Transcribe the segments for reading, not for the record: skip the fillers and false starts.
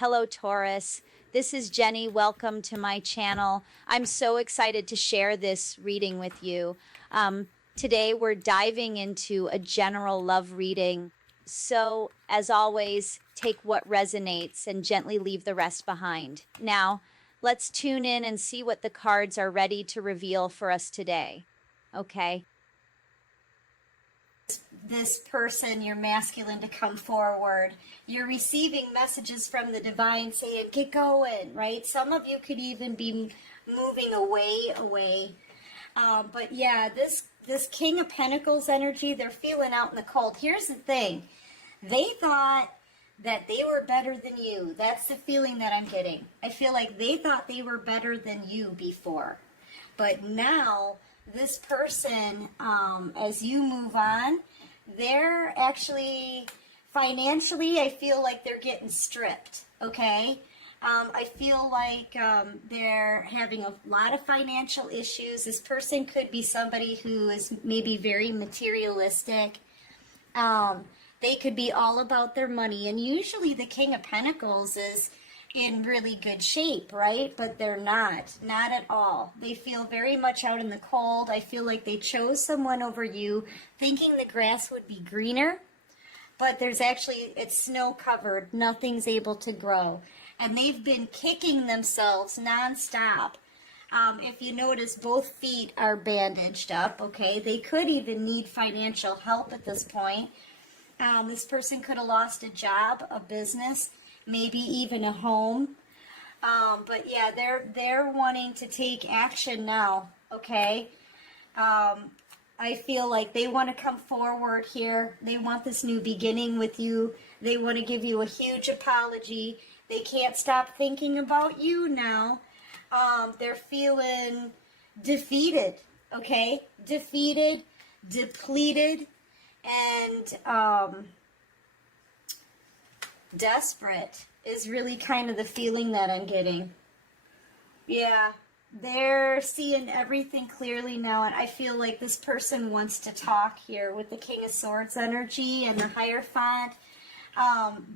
Hello, Taurus. This is Jenny. Welcome to my channel. I'm so excited to share this reading with you. Today, we're diving into a general love reading. So, as always, take what resonates and gently leave the rest behind. Now, let's tune in and see what the cards are ready to reveal for us today. Okay? This person, your masculine, to come forward. You're receiving messages from the divine saying, get going, right? Some of you could even be moving away. But yeah, this King of Pentacles energy, they're feeling out in the cold. Here's the thing. They thought that they were better than you. That's the feeling that I'm getting. I feel like they thought they were better than you before. But now, this person, as you move on, they're actually, financially, I feel like they're getting stripped, okay? I feel like they're having a lot of financial issues. This person could be somebody who is maybe very materialistic. They could be all about their money. And usually the King of Pentacles is in really good shape, right? But they're not at all. They feel very much out in the cold. I feel like they chose someone over you thinking the grass would be greener, but there's actually, it's snow covered, nothing's able to grow, and they've been kicking themselves nonstop. If you notice, both feet are bandaged up, okay? They could even need financial help at this point. This person could have lost a job, a business, maybe even a home. But yeah, they're wanting to take action now, okay? I feel like they want to come forward here. They want this new beginning with you. They want to give you a huge apology. They can't stop thinking about you now. They're feeling defeated, okay? Defeated, depleted, and desperate is really kind of the feeling that I'm getting. Yeah, they're seeing everything clearly now, and I feel like this person wants to talk here with the King of Swords energy and the Hierophant.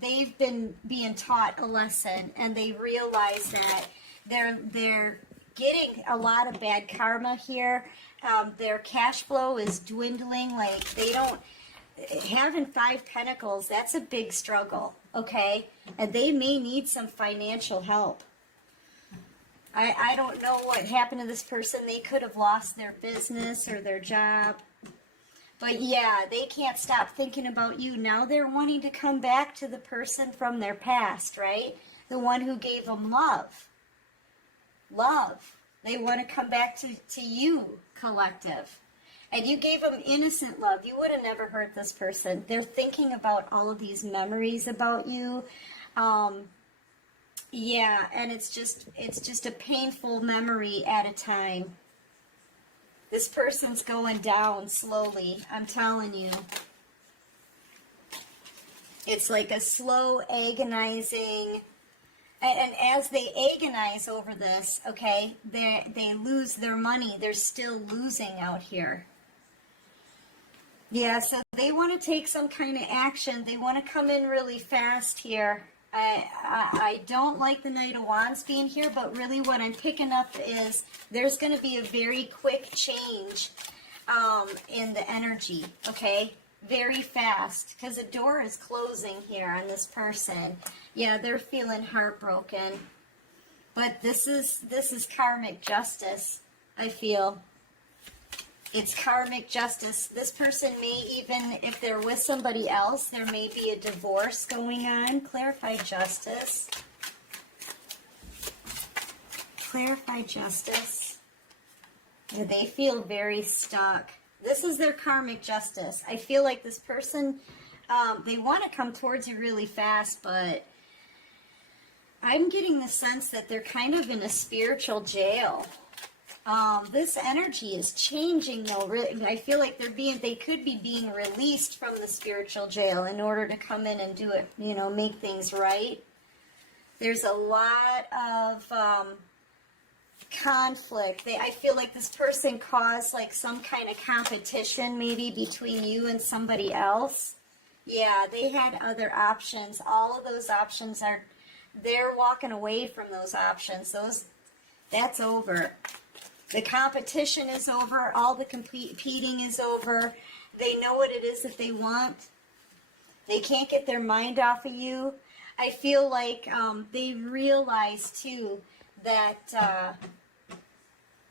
They've been being taught a lesson, and they realize that they're getting a lot of bad karma here. Their cash flow is dwindling. Like, they don't, having 5 pentacles, that's a big struggle, okay? And they may need some financial help. I don't know what happened to this person. They could have lost their business or their job. But yeah, they can't stop thinking about you. Now they're wanting to come back to the person from their past, right? The one who gave them love. Love. They want to come back to you, collective. And you gave them innocent love. You would have never hurt this person. They're thinking about all of these memories about you. Yeah, and it's just a painful memory at a time. This person's going down slowly, I'm telling you. It's like a slow, agonizing, and as they agonize over this, okay, they lose their money. They're still losing out here. Yeah, so they want to take some kind of action. They want to come in really fast here. I don't like the Knight of Wands being here, but really what I'm picking up is there's going to be a very quick change in the energy, okay? Very fast, because the door is closing here on this person. Yeah, they're feeling heartbroken. But this is karmic justice, I feel. It's karmic justice. This person may even, if they're with somebody else, there may be a divorce going on. Clarify justice. Clarify justice. Yeah, they feel very stuck. This is their karmic justice. I feel like this person, they want to come towards you really fast, but I'm getting the sense that they're kind of in a spiritual jail. This energy is changing though. I feel like they could be being released from the spiritual jail in order to come in and do it, you know, make things right. There's a lot of conflict. I feel like this person caused like some kind of competition maybe between you and somebody else. Yeah, they had other options. All of those options are they're walking away from those options. That's over. The competition is over. All the competing is over. They know what it is that they want. They can't get their mind off of you. I feel like they realize, too, that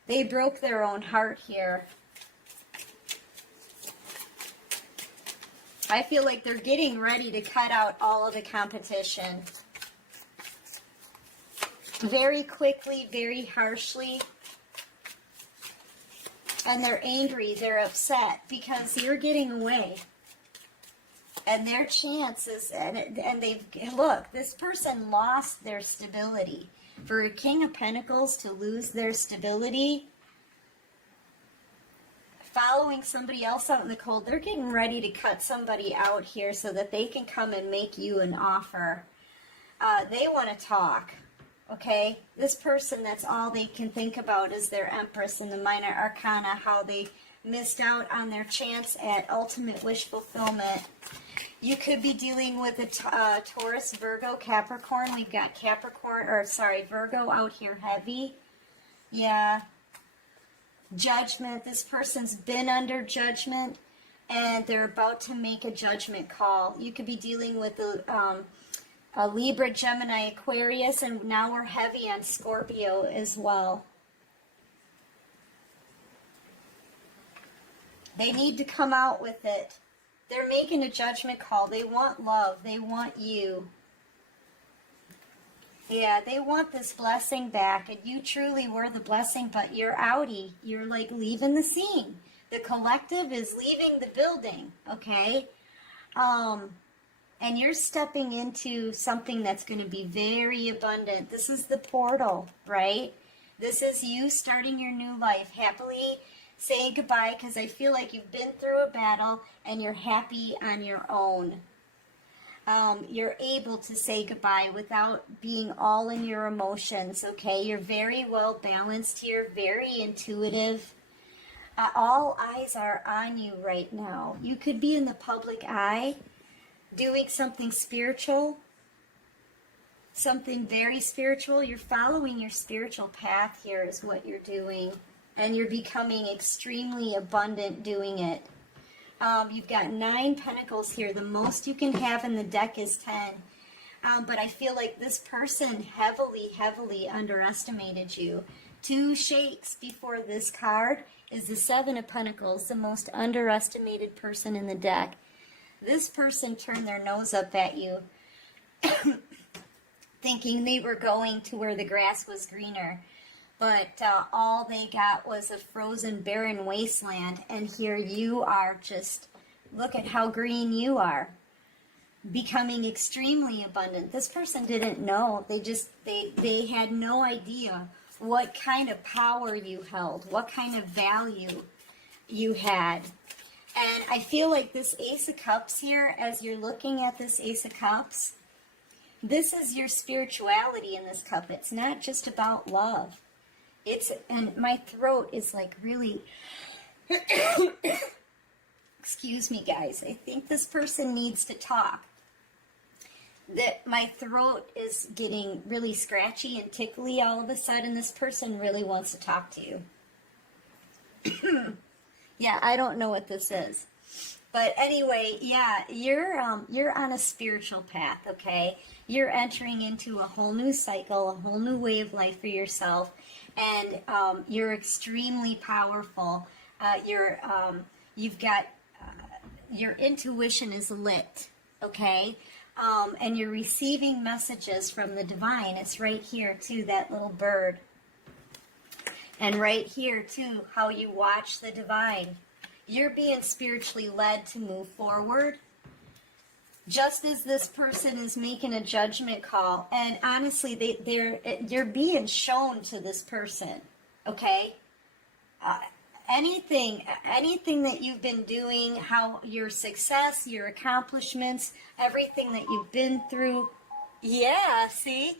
they broke their own heart here. I feel like they're getting ready to cut out all of the competition. Very quickly, very harshly. And they're angry, they're upset because you're getting away. And their chances, and they've, look, this person lost their stability. For a King of Pentacles to lose their stability, following somebody else out in the cold, they're getting ready to cut somebody out here so that they can come and make you an offer. They want to talk. Okay, this person, that's all they can think about is their Empress and the Minor Arcana, how they missed out on their chance at ultimate wish fulfillment. You could be dealing with a Taurus, Virgo, Capricorn. We've got Virgo out here heavy. Yeah. Judgment. This person's been under judgment, and they're about to make a judgment call. You could be dealing with a Libra, Gemini, Aquarius, and now we're heavy on Scorpio as well. They need to come out with it. They're making a judgment call. They want love. They want you. Yeah, they want this blessing back, and you truly were the blessing, but you're outie. You're like leaving the scene. The collective is leaving the building, okay? And you're stepping into something that's going to be very abundant. This is the portal, right? This is you starting your new life, happily saying goodbye, because I feel like you've been through a battle and you're happy on your own. You're able to say goodbye without being all in your emotions, okay? You're very well balanced here, very intuitive. All eyes are on you right now. You could be in the public eye, doing something spiritual, something very spiritual. You're following your spiritual path here is what you're doing, and you're becoming extremely abundant doing it. You've got 9 pentacles here. The most you can have in the deck is 10. But I feel like this person heavily underestimated you. 2 shakes before this card is the 7 of Pentacles, the most underestimated person in the deck. This person turned their nose up at you, thinking they were going to where the grass was greener. But all they got was a frozen, barren wasteland. And here you are, just look at how green you are, becoming extremely abundant. This person didn't know. They had no idea what kind of power you held, what kind of value you had. And I feel like this Ace of Cups here, as you're looking at this Ace of Cups, this is your spirituality in this cup. It's not just about love. And my throat is like really, excuse me guys, I think this person needs to talk. My throat is getting really scratchy and tickly all of a sudden. This person really wants to talk to you. Yeah, I don't know what this is. But anyway, yeah, you're on a spiritual path, okay? You're entering into a whole new cycle, a whole new way of life for yourself, and you're extremely powerful. You've got your intuition is lit, okay? And you're receiving messages from the divine. It's right here too, that little bird. And right here, too, how you watch the divine. You're being spiritually led to move forward. Just as this person is making a judgment call. And honestly, you're being shown to this person. Okay? Anything that you've been doing, how your success, your accomplishments, everything that you've been through. Yeah, see?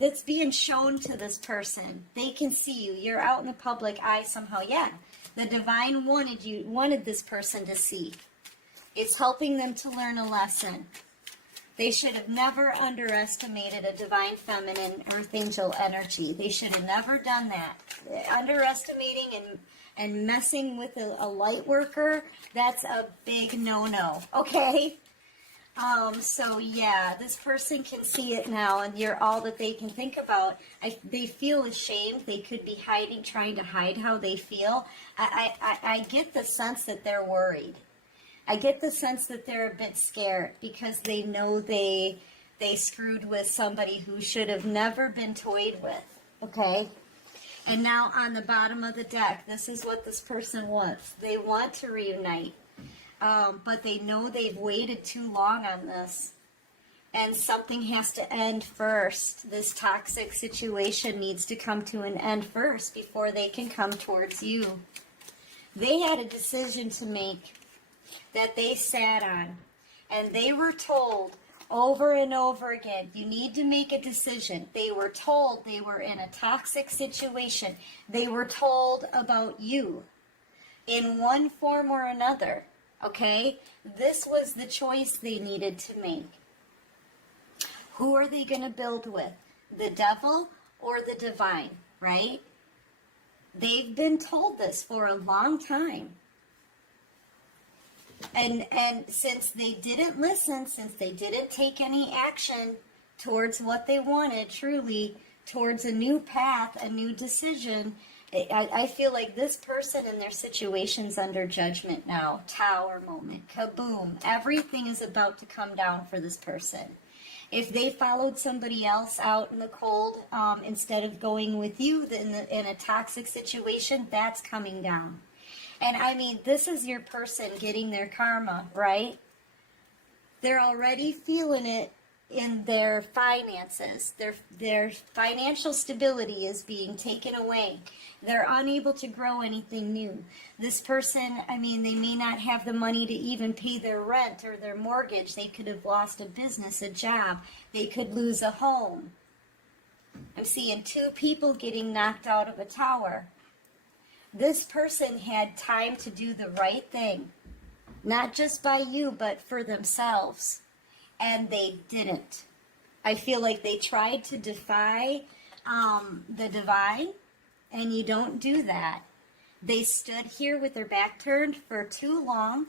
That's being shown to this person. They can see you. You're out in the public eye somehow. Yeah, the divine wanted this person to see. It's helping them to learn a lesson. They should have never underestimated a divine feminine earth angel energy. They should have never done that. Underestimating and messing with a light worker, that's a big no-no, okay? So yeah, this person can see it now, and you're all that they can think about. They feel ashamed. They could be hiding, trying to hide how they feel. I get the sense that they're worried. I get the sense that they're a bit scared because they know they screwed with somebody who should have never been toyed with, okay? And now on the bottom of the deck, this is what this person wants. They want to reunite, but they know they've waited too long on this. And something has to end first. This toxic situation needs to come to an end first before they can come towards you. They had a decision to make that they sat on, and they were told over and over again, you need to make a decision. They were told they were in a toxic situation. They were told about you in one form or another, okay? This was the choice they needed to make. Who are they going to build with? The devil or the divine, right? They've been told this for a long time. And since they didn't listen, since they didn't take any action towards what they wanted, truly, towards a new path, a new decision, I feel like this person and their situation's under judgment now. Tower moment, kaboom. Everything is about to come down for this person. If they followed somebody else out in the cold instead of going with you in a toxic situation, that's coming down. And I mean, this is your person getting their karma, right? They're already feeling it in their finances. Their financial stability is being taken away. They're unable to grow anything new. This person, I mean, they may not have the money to even pay their rent or their mortgage. They could have lost a business, a job. They could lose a home. I'm seeing 2 people getting knocked out of a tower. This person had time to do the right thing, not just by you, but for themselves, and they didn't. I feel like they tried to defy the divine, and you don't do that. They stood here with their back turned for too long,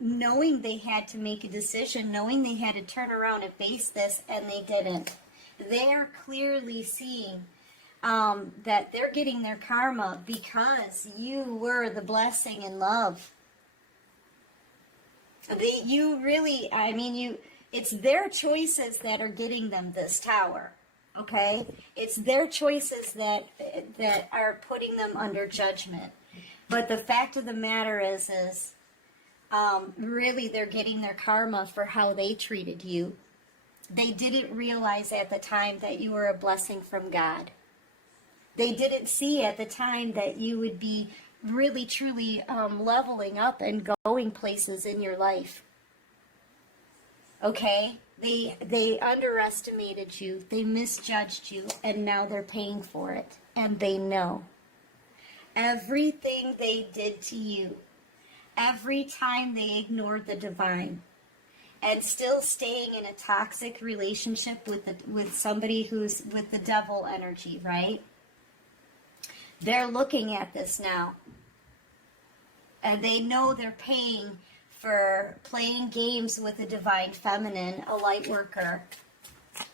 knowing they had to make a decision, knowing they had to turn around and face this, and they didn't. They are clearly seeing that they're getting their karma because you were the blessing and love. It's their choices that are getting them this tower, okay? It's their choices that are putting them under judgment. But the fact of the matter is really they're getting their karma for how they treated you. They didn't realize at the time that you were a blessing from God. They didn't see at the time that you would be really, truly leveling up and going places in your life. Okay? They underestimated you. They misjudged you. And now they're paying for it. And they know. Everything they did to you, every time they ignored the divine, and still staying in a toxic relationship with somebody who's with the devil energy, right? They're looking at this now, and they know they're paying for playing games with a divine feminine, a light worker.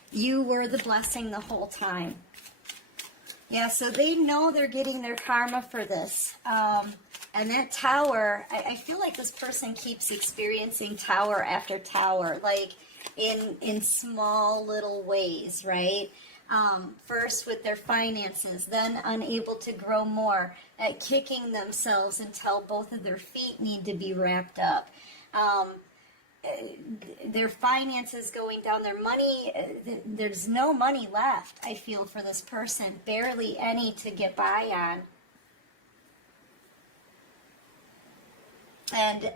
You were the blessing the whole time. Yeah, so they know they're getting their karma for this. And that tower, I feel like this person keeps experiencing tower after tower, like in small little ways, right? First with their finances, then unable to grow more, at kicking themselves until both of their feet need to be wrapped up. Their finances going down, their money, there's no money left, I feel, for this person, barely any to get by on. And,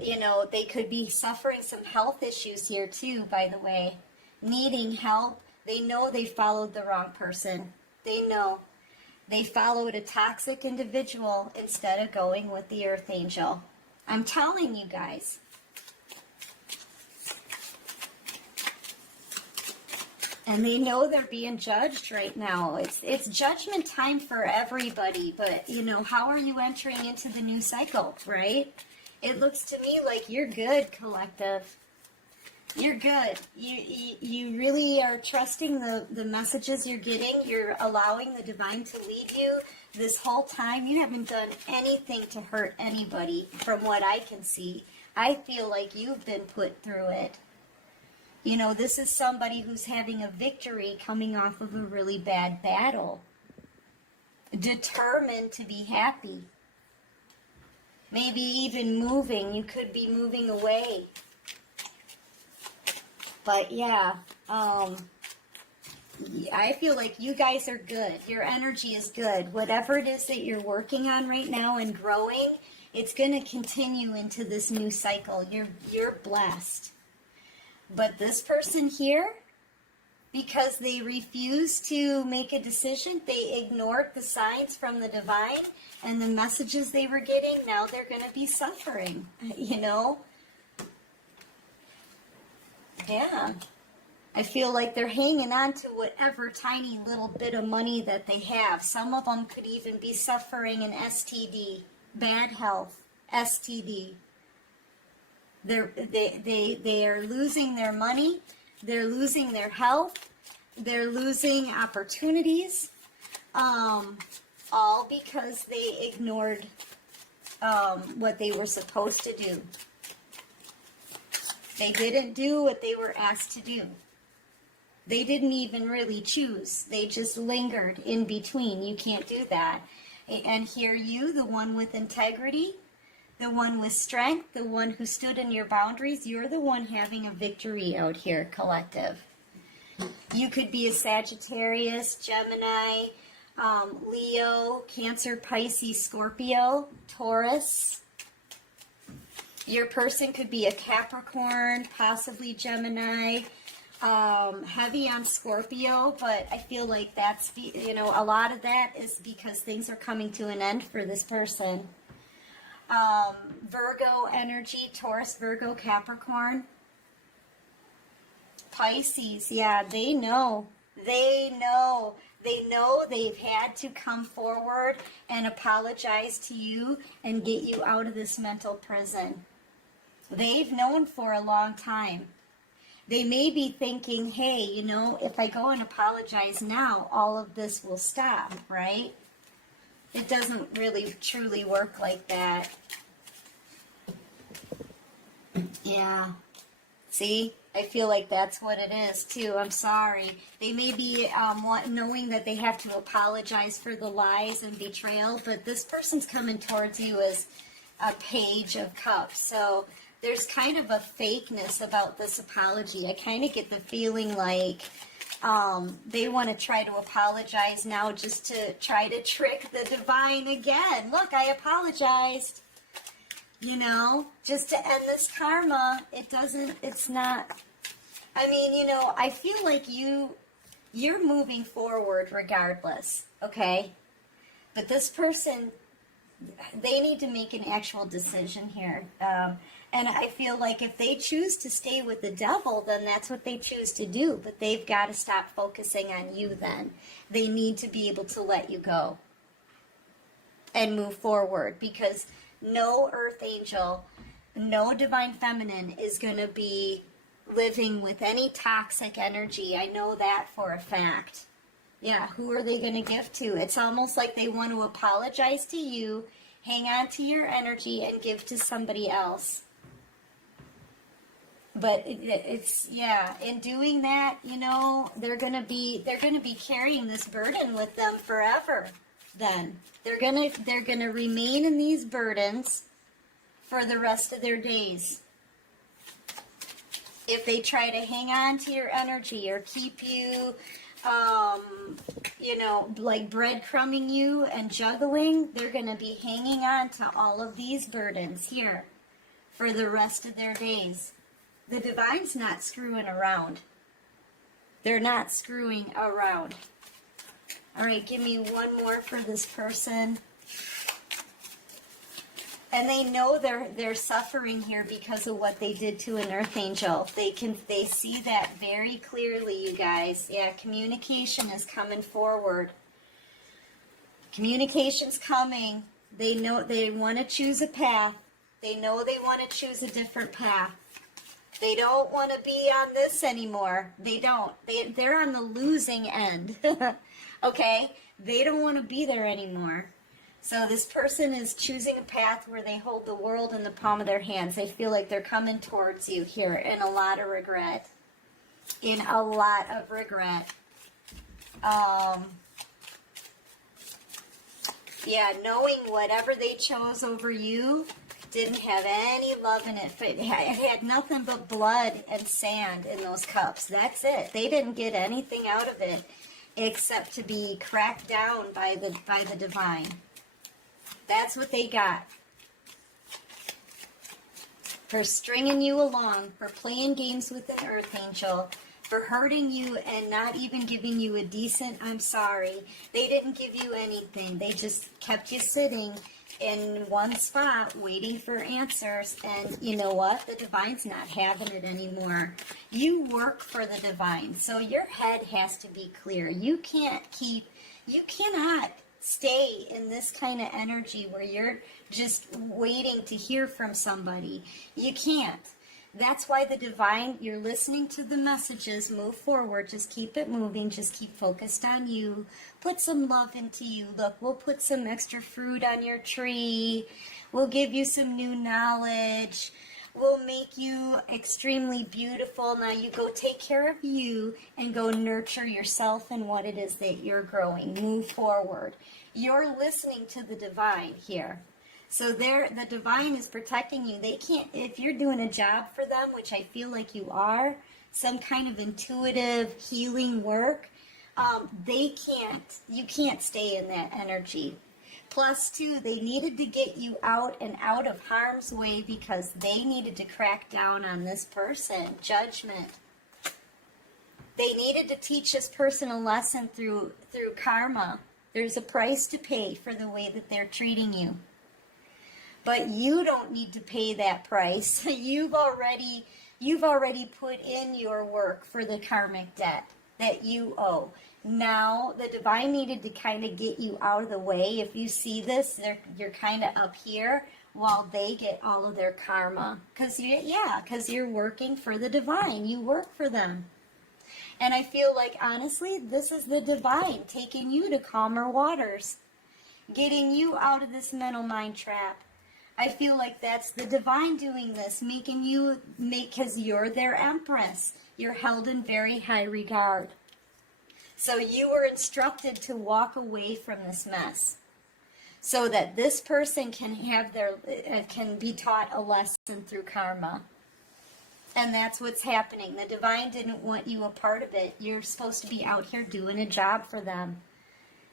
they could be suffering some health issues here too, by the way, needing help. They know they followed the wrong person. They know. They followed a toxic individual instead of going with the earth angel. I'm telling you guys. And they know they're being judged right now. It's judgment time for everybody, but you know, how are you entering into the new cycle, right? It looks to me like you're good, collective. You're good. You really are trusting the messages you're getting. You're allowing the divine to lead you. This whole time, you haven't done anything to hurt anybody, from what I can see. I feel like you've been put through it. You know, this is somebody who's having a victory coming off of a really bad battle. Determined to be happy. Maybe even moving. You could be moving away. But yeah, I feel like you guys are good. Your energy is good. Whatever it is that you're working on right now and growing, it's going to continue into this new cycle. You're blessed. But this person here, because they refused to make a decision, they ignored the signs from the divine and the messages they were getting, now they're going to be suffering, you know? Yeah. I feel like they're hanging on to whatever tiny little bit of money that they have. Some of them could even be suffering an STD, bad health, STD. They are losing their money, they're losing their health, they're losing opportunities, all because they ignored what they were supposed to do. They didn't do what they were asked to do. They didn't even really choose. They just lingered in between. You can't do that. And here you, the one with integrity, the one with strength, the one who stood in your boundaries, you're the one having a victory out here, collective. You could be a Sagittarius, Gemini, Leo, Cancer, Pisces, Scorpio, Taurus. Your person could be a Capricorn, possibly Gemini, heavy on Scorpio, but I feel like that's, you know, a lot of that is because things are coming to an end for this person. Virgo energy, Taurus, Virgo, Capricorn. Pisces, yeah, they know. They know they've had to come forward and apologize to you and get you out of this mental prison. They've known for a long time. They may be thinking, hey, you know, if I go and apologize now, all of this will stop, right? It doesn't really truly work like that. Yeah. See? I feel like that's what it is, too. I'm sorry. They may be knowing that they have to apologize for the lies and betrayal, but this person's coming towards you as a Page of Cups. So there's kind of a fakeness about this apology. I kind of get the feeling like they want to try to apologize now just to try to trick the divine again. Look, I apologized. You know, just to end this karma. It's not, I mean, you know, I feel like you're moving forward regardless, okay? But this person, they need to make an actual decision here. And I feel like if they choose to stay with the devil, then that's what they choose to do. But they've got to stop focusing on you then. They need to be able to let you go and move forward, because no earth angel, no divine feminine is going to be living with any toxic energy. I know that for a fact. Yeah, who are they going to give to? It's almost like they want to apologize to you, hang on to your energy, and give to somebody else. But it's yeah, in doing that, you know, they're gonna be carrying this burden with them forever. Then they're gonna remain in these burdens for the rest of their days. If they try to hang on to your energy or keep you, you know, like breadcrumbing you and juggling, they're gonna be hanging on to all of these burdens here for the rest of their days. The divine's not screwing around. They're not screwing around. All right, give me one more for this person. And they know they're suffering here because of what they did to an earth angel. They see that very clearly, you guys. Yeah, communication is coming forward. Communication's coming. They know they want to choose a path. They know they want to choose a different path. They don't want to be on this anymore. They don't. They're on the losing end. Okay? They don't want to be there anymore. So this person is choosing a path where they hold the world in the palm of their hands. They feel like they're coming towards you here in a lot of regret. In a lot of regret. Yeah, knowing whatever they chose over you didn't have any love in it. It had nothing but blood and sand in those cups. That's it. They didn't get anything out of it except to be cracked down by the divine. That's what they got. For stringing you along, for playing games with an earth angel, for hurting you and not even giving you a decent I'm sorry. They didn't give you anything. They just kept you sitting in one spot waiting for answers. And you know what? The divine's not having it anymore. You work for the divine. So your head has to be clear. You cannot stay in this kind of energy where you're just waiting to hear from somebody. You can't. That's why the divine, you're listening to the messages, move forward, just keep it moving, just keep focused on you, put some love into you. Look, we'll put some extra fruit on your tree, we'll give you some new knowledge, we'll make you extremely beautiful. Now you go take care of you and go nurture yourself and what it is that you're growing. Move forward. You're listening to the divine here. So the divine is protecting you. They can't, if you're doing a job for them, which I feel like you are, some kind of intuitive healing work, you can't stay in that energy. Plus, too, they needed to get you out and out of harm's way because they needed to crack down on this person. Judgment. They needed to teach this person a lesson through karma. There's a price to pay for the way that they're treating you. But you don't need to pay that price. You've already put in your work for the karmic debt that you owe. Now, the divine needed to kind of get you out of the way. If you see this, you're kind of up here while they get all of their karma. Because you're working for the divine. You work for them. And I feel like, honestly, this is the divine taking you to calmer waters. Getting you out of this mental mind trap. I feel like that's the divine doing this, because you're their empress. You're held in very high regard. So you were instructed to walk away from this mess so that this person can be taught a lesson through karma. And that's what's happening. The divine didn't want you a part of it. You're supposed to be out here doing a job for them.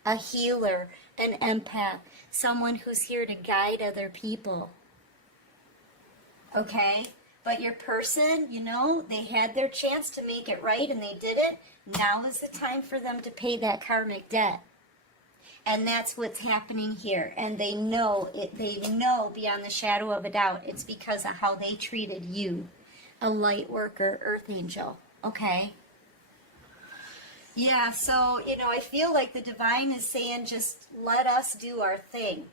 A healer, an empath, someone who's here to guide other people. Okay? But your person, they had their chance to make it right and they didn't. Now is the time for them to pay that karmic debt. And that's what's happening here. And they know beyond the shadow of a doubt it's because of how they treated you, a light worker, earth angel. Okay? Yeah, so, I feel like the divine is saying just let us do our thing,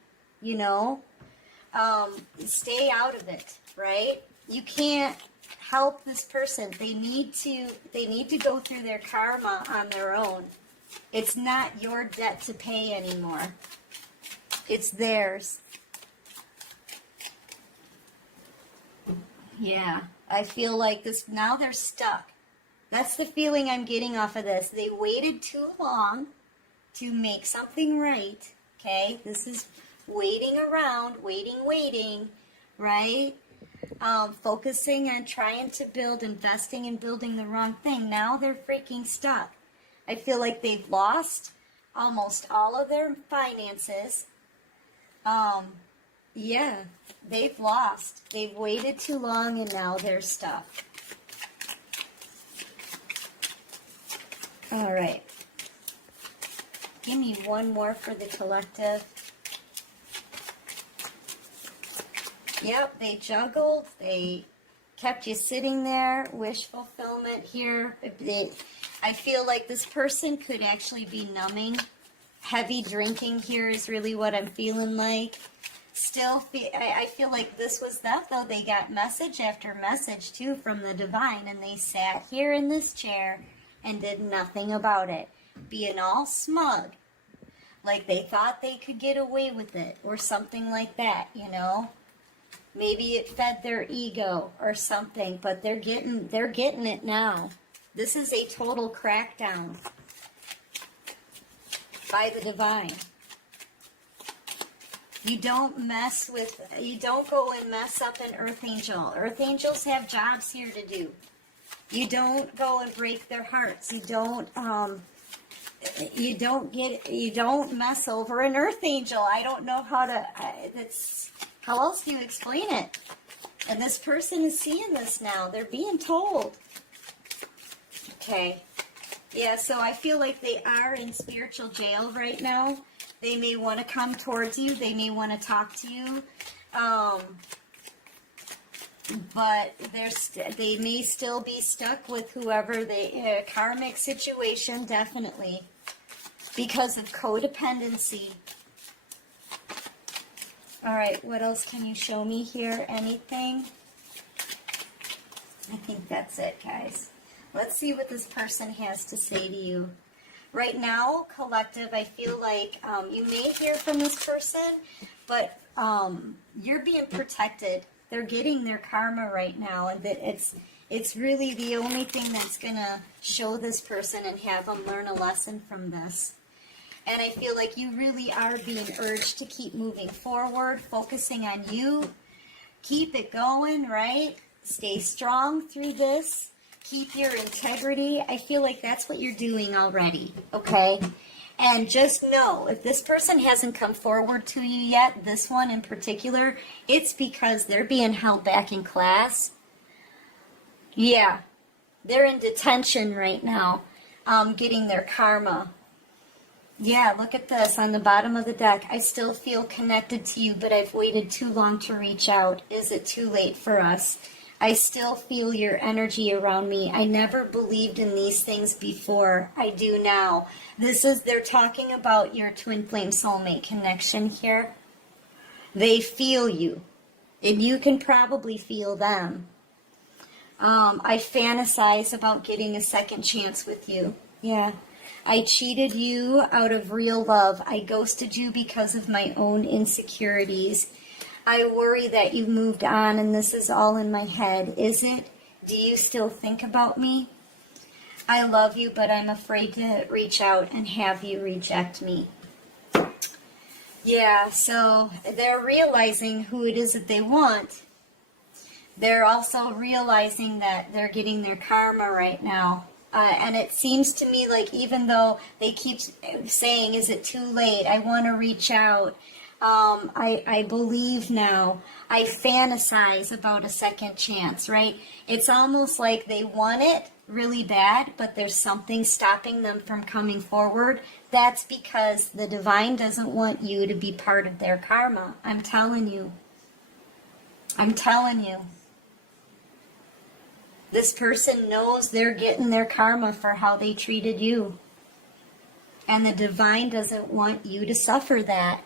stay out of it, right? You can't help this person. They need to go through their karma on their own. It's not your debt to pay anymore. It's theirs. Yeah, I feel like now they're stuck. That's the feeling I'm getting off of this. They waited too long to make something right, okay? This is waiting around, waiting, right? Focusing on trying to investing in building the wrong thing. Now they're freaking stuck. I feel like they've lost almost all of their finances. Yeah, they've lost. They've waited too long and now they're stuck. All right. Give me one more for the collective. Yep, they juggled. They kept you sitting there. Wish fulfillment here. I feel like this person could actually be numbing. Heavy drinking here is really what I'm feeling like. I feel like this was that, though. They got message after message, too, from the divine, and they sat here in this chair and did nothing about it, being all smug, like they thought they could get away with it, or something like that, you know? Maybe it fed their ego or something, but they're getting it now. This is a total crackdown by the divine. You don't go and mess up an earth angel. Earth angels have jobs here to do. You don't go and break their hearts. You don't mess over an earth angel. I don't know how else do you explain it? And this person is seeing this now. They're being told. Okay. Yeah, so I feel like they are in spiritual jail right now. They may want to come towards you. They may want to talk to you. But they may still be stuck with whoever karmic situation, definitely. Because of codependency. All right, what else can you show me here? Anything? I think that's it, guys. Let's see what this person has to say to you. Right now, collective, I feel like you may hear from this person, but you're being protected. They're getting their karma right now, and that it's really the only thing that's going to show this person and have them learn a lesson from this. And I feel like you really are being urged to keep moving forward, focusing on you. Keep it going, right? Stay strong through this. Keep your integrity. I feel like that's what you're doing already, okay? And just know, if this person hasn't come forward to you yet, this one in particular, it's because they're being held back in class. Yeah, they're in detention right now, getting their karma. Yeah, look at this on the bottom of the deck. I still feel connected to you, but I've waited too long to reach out. Is it too late for us? I still feel your energy around me. I never believed in these things before. I do now. They're talking about your twin flame soulmate connection here. They feel you, and you can probably feel them. I fantasize about getting a second chance with you. Yeah. I cheated you out of real love. I ghosted you because of my own insecurities. I worry that you moved on and this is all in my head. Is it? Do you still think about me? I love you, but I'm afraid to reach out and have you reject me. Yeah, so they're realizing who it is that they want. They're also realizing that they're getting their karma right now. And it seems to me like even though they keep saying, is it too late? I want to reach out. I believe now. I fantasize about a second chance, right? It's almost like they want it really bad, but there's something stopping them from coming forward. That's because the divine doesn't want you to be part of their karma. I'm telling you. I'm telling you. This person knows they're getting their karma for how they treated you. And the divine doesn't want you to suffer that.